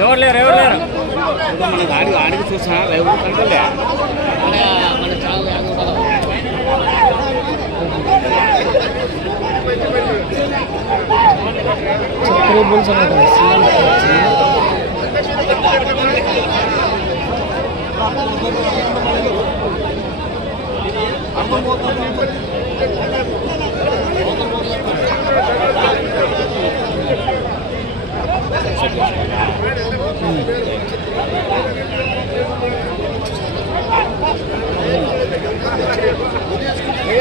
ఎవరు లేరు ఎవరు లేరు? మన ఆడికి ఆడికి చూసా ఎవరు కంటే చక్రీ బుల్స్ అనేది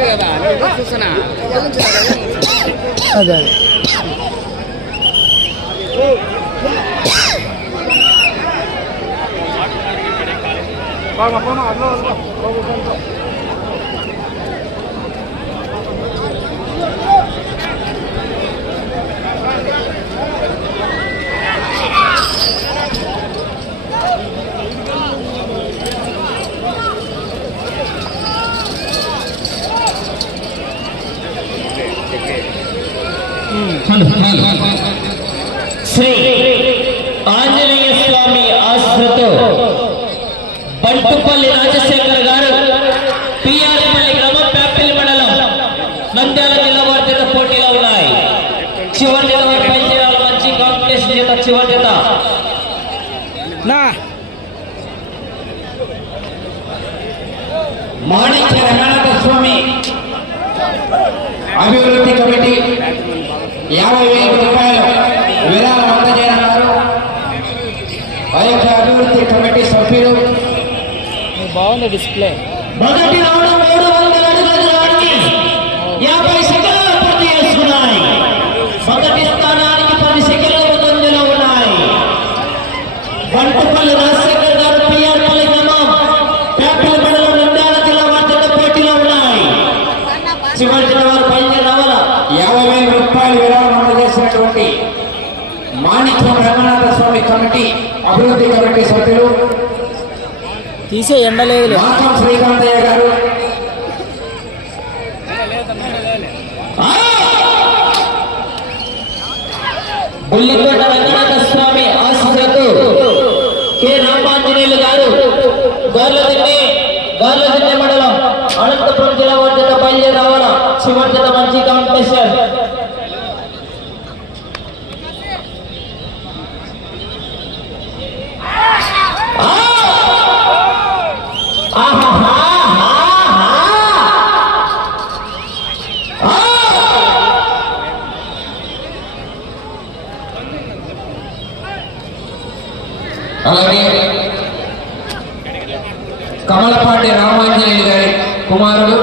కదా చూసానా అదే అదే శ్రీ ఆంజనేయ స్వామి ఆశ్రతో బంటుపల్లి రాజశేఖర్ గారు పిఆర్పల్లి గ్రామం ప్యాపిల్ మండలం నంద్యాల జిల్లా వారి చేత పోటీలో ఉన్నాయి. చివరి జత వారి పైచేయాల మంచి కాంపిటీషన్ చేత చివరి మాణిక్య రంగనాథ స్వామి అభివృద్ధి కమిటీ యాభై వేల రూపాయలు విరాళం అందజేయనున్నారు. యొక్క అభివృద్ధి కమిటీ సభ్యులు. బాగుంది డిస్ప్లే. మొదటి రౌండ్ మూడు వందల అడుగుల దూరాన్ని యాభై సెకండ్లు పూర్తి చేసుకున్నాయి మొదటి స్థానానికి పది సెకండ్ల ముందంజలో ఉన్నాయి బంటుపల్లి రాజశేఖర్ గారు పిఆర్పల్లి గ్రామం పేపల మండలం నంద్యాల జిల్లా మధ్య పోటీలో ఉన్నాయి చివరి జిల్లా వారు బయలుదేరి రావాల యాభై వేల రూపాయలు విరాళం అందజేసినటువంటి మాణిక్యం స్వామి కమిటీ అభివృద్ధి కమిటీ సభ్యులు తీసే ఎండ లేదు మాతం శ్రీకాంతయ్య గారు. బుల్లికోట రంగనాథ స్వామి ఆశీస్సులతో కె. రామాంజనేయులు గారు గోర్లదిన్నె గోర్లదిన్నె మండలం అనంతపురం జిల్లా మంచి కాంపిటీషన్. అలాగే కమలపాటి రామాంజనేయులు గారి కుమారుడు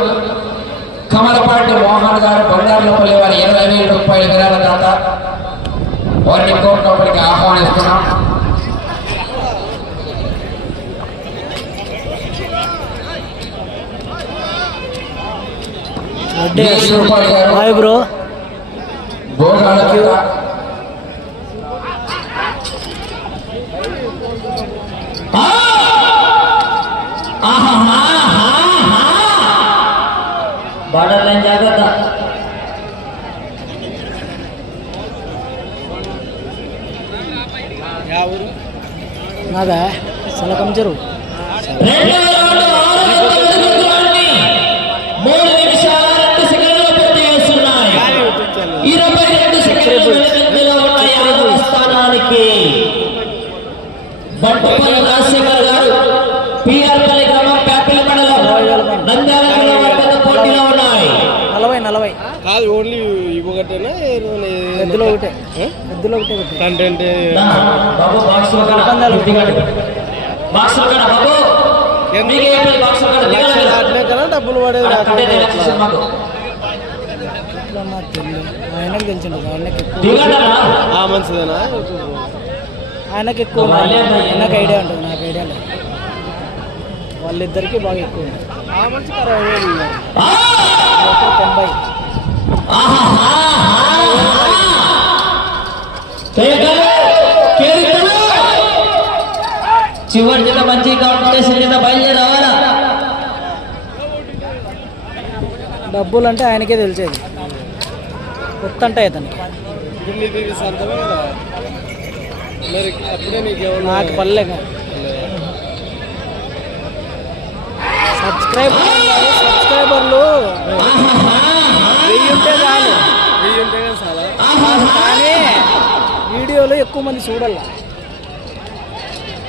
కమలపాటి మోహన్ గారు బంగారులపల్లి వారి ఇరవై వేల రూపాయల విరాళ దాత. వారిని కోర్టులోపలికి ఆహ్వానిస్తున్నాం. Hi bro. భోగాల నాదా? ఉన్నాయి ఆరవ స్థానానికి బంటుపల్లి రాజశేఖర్ గారు పిఆర్పల్లి గ్రామం ప్యాపిల్ మండలం నంద్యాల జిల్లా వారి పెద్ద పోటీలో ఉన్నాయి నలభై. కాదు ఓన్లీ ఇవి ఒకటేనా ఎద్దులో ఒకటే. ఎద్దులో ఒకటే కంటెంట్ దా, బాబు బాక్స్లో కడ, దిగాడు. బాక్స్లో కడ, బాబు మీకే చెప్పేది బాక్స్లో కడ, దిగాలి కదా. డబ్బులు పడేది నాకు ఆయనకు తెలిసిండు ఆయనకి మంచిదేనా? ఆయనకి ఎక్కువ ఆయనకు ఐడియా ఉంటుంది నాకు ఐడియా లేదు. వాళ్ళిద్దరికి బాగా ఎక్కువ ఉంది తొంభై. చివరి జిల్లా మంచి కాంపిటీషన్ కింద బయలుదేరి రావాలా డబ్బులు అంటే ఆయనకే తెలిసేది. కొత్త అంటే అతనికి. నాకు పల్లెగా సబ్స్క్రైబ్ సబ్స్క్రైబర్లు. వెయ్యి ఉంటే చాలు. వెయ్యి ఉంటే చాలా కానీ వీడియోలో ఎక్కువ మంది చూడాల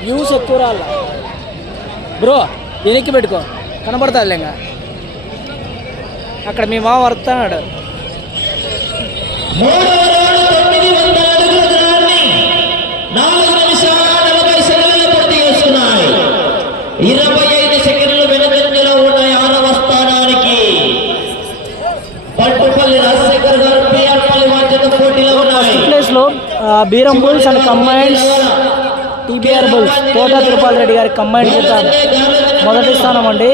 వ్యూస్ ఎక్కువ రాల బ్రో వెనక్కి పెట్టుకో. కనబడతాది లేక అక్కడ మీ మామ వరుతున్నాడు. Beeram bulls and combines TBR bulls Thota Tirupala Reddy గారి కంబైండ్ చేత మొదటి స్థానం అండి.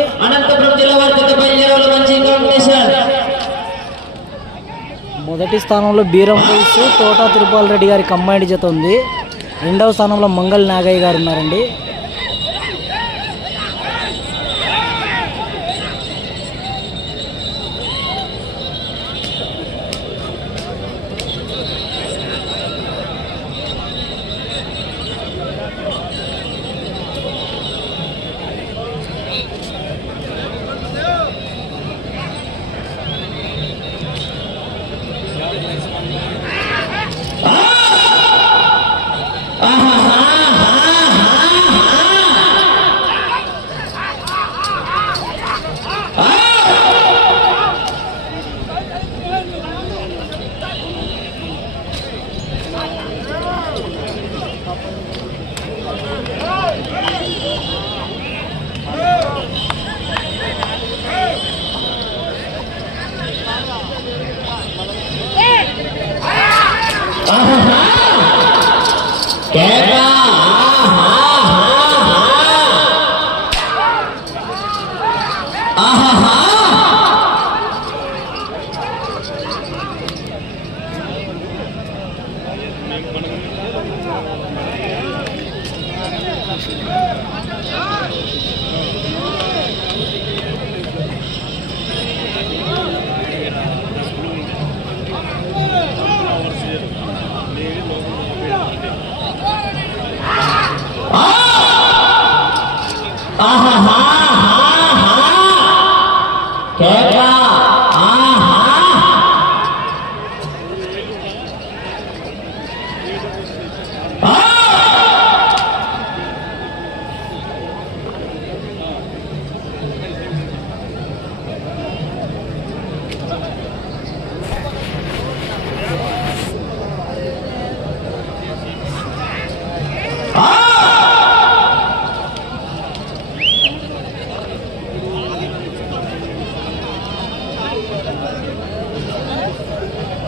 మొదటి స్థానంలో బీరం బుల్స్ తోట తిరుపాల రెడ్డి గారి కంబైన్ చేత ఉంది. రెండవ స్థానంలో మంగళ నాగయ్య గారు ఉన్నారండి.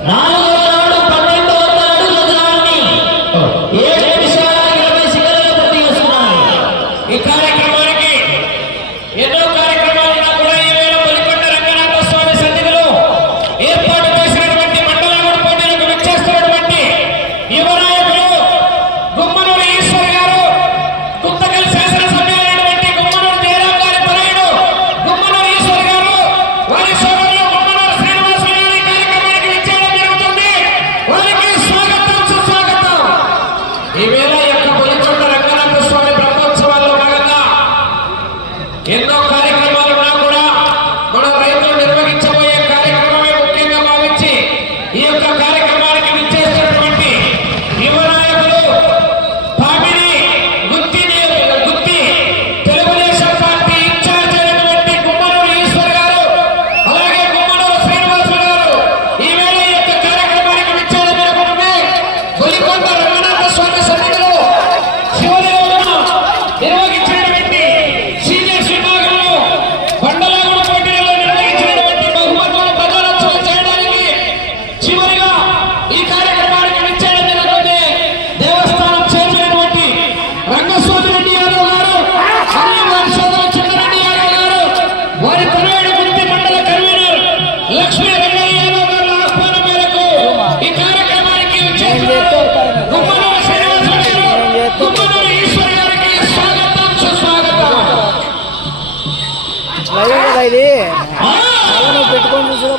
நான் ఎన్నో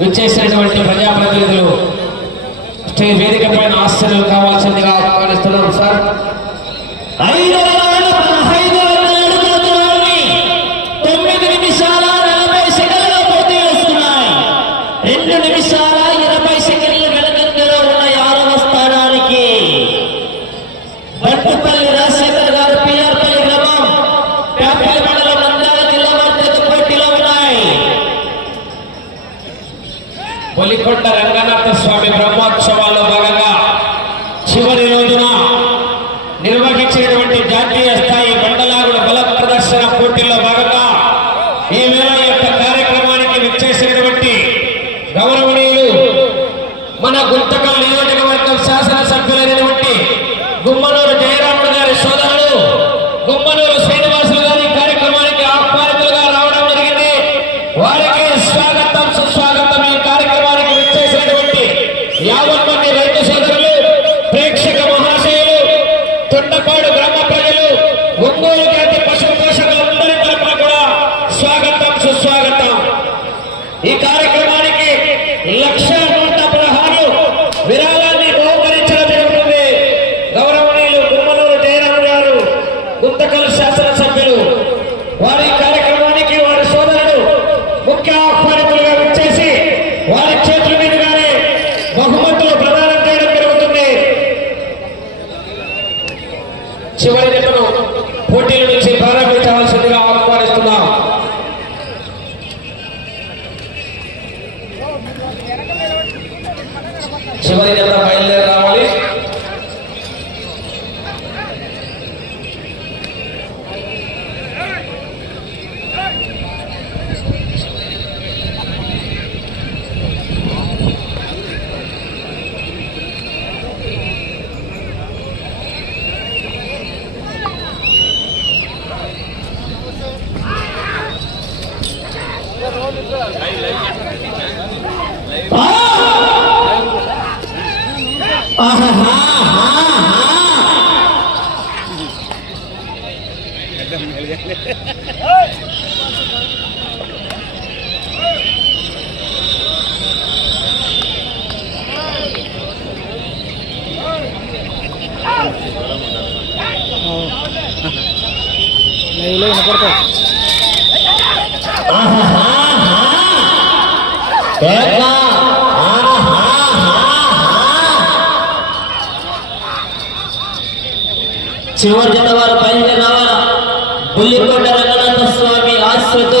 విచ్చేసినటువంటి ప్రజాప్రతినిధులు స్టేజ్ వేదిక పైన ఆశ్చర్యం కావాల్సిందిగా ఆహ్వానిస్తున్నాం సార్. పొలికొండ రంగనాథ స్వామి బ్రహ్మోత్సవాల్లో భాగంగా గొర్రెలు వినపడతాయి. చివరి జత వారు పైన రావాల? బుల్లికొండ రంగనాథ స్వామి ఆశ్రతో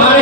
ಭಾಳ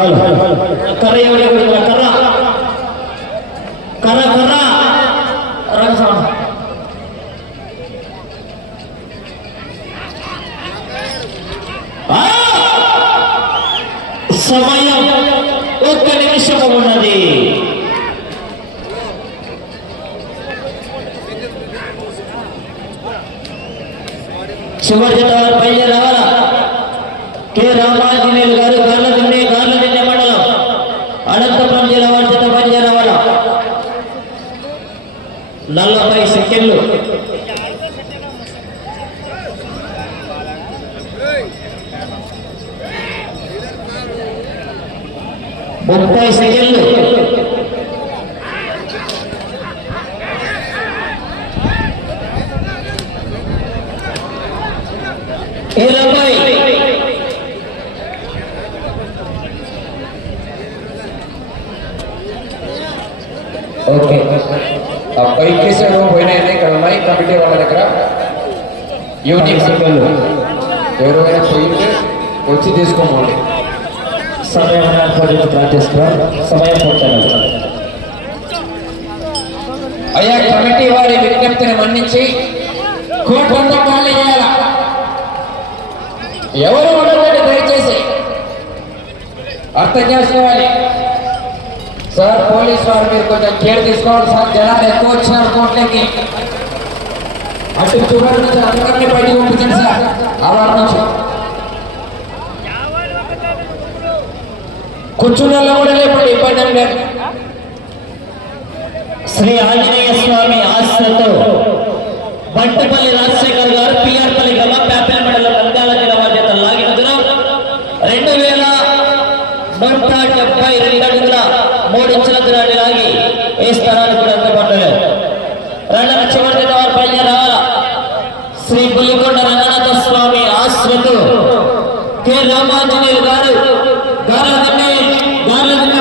Salah. Kari yang dia buat kara. Kara kara. Kara salah. Samaya Utkan ini siapa pun nanti Sebab kita Pajar నీలపై ఓకే. ఆ పైకి వేసాడు పోయినాయని ఇక్కడ ఉన్నాయి. కమిటీ వాళ్ళ దగ్గర యూనిక్ సిబ్బంది ఎవరైనా పోయింటే వచ్చి తీసుకోమండి. సమయం ప్రార్థిస్తున్నాం సమయం పొందాను అయ్యా కమిటీ వారి విజ్ఞప్తిని మన్నించి కోట ఎవరు ఉండదండి దయచేసి? అర్థం చేసుకోవాలి. సార్ పోలీస్ వారు మీరు కొంచెం కేర్ తీసుకోవాలి సార్. జనాలు ఎక్కువ వచ్చినారు కోట్లకి అటు చూడండి నుంచి అందరినీ బయటకు పంపించండి సార్. అలా నుంచి. కూర్చున్న కూడా లేపండి ఇబ్బంది ఏం లేదు. శ్రీ ఆంజనేయ స్వామి ఆశలతో బంటుపల్లి రాజశేఖర్ గారు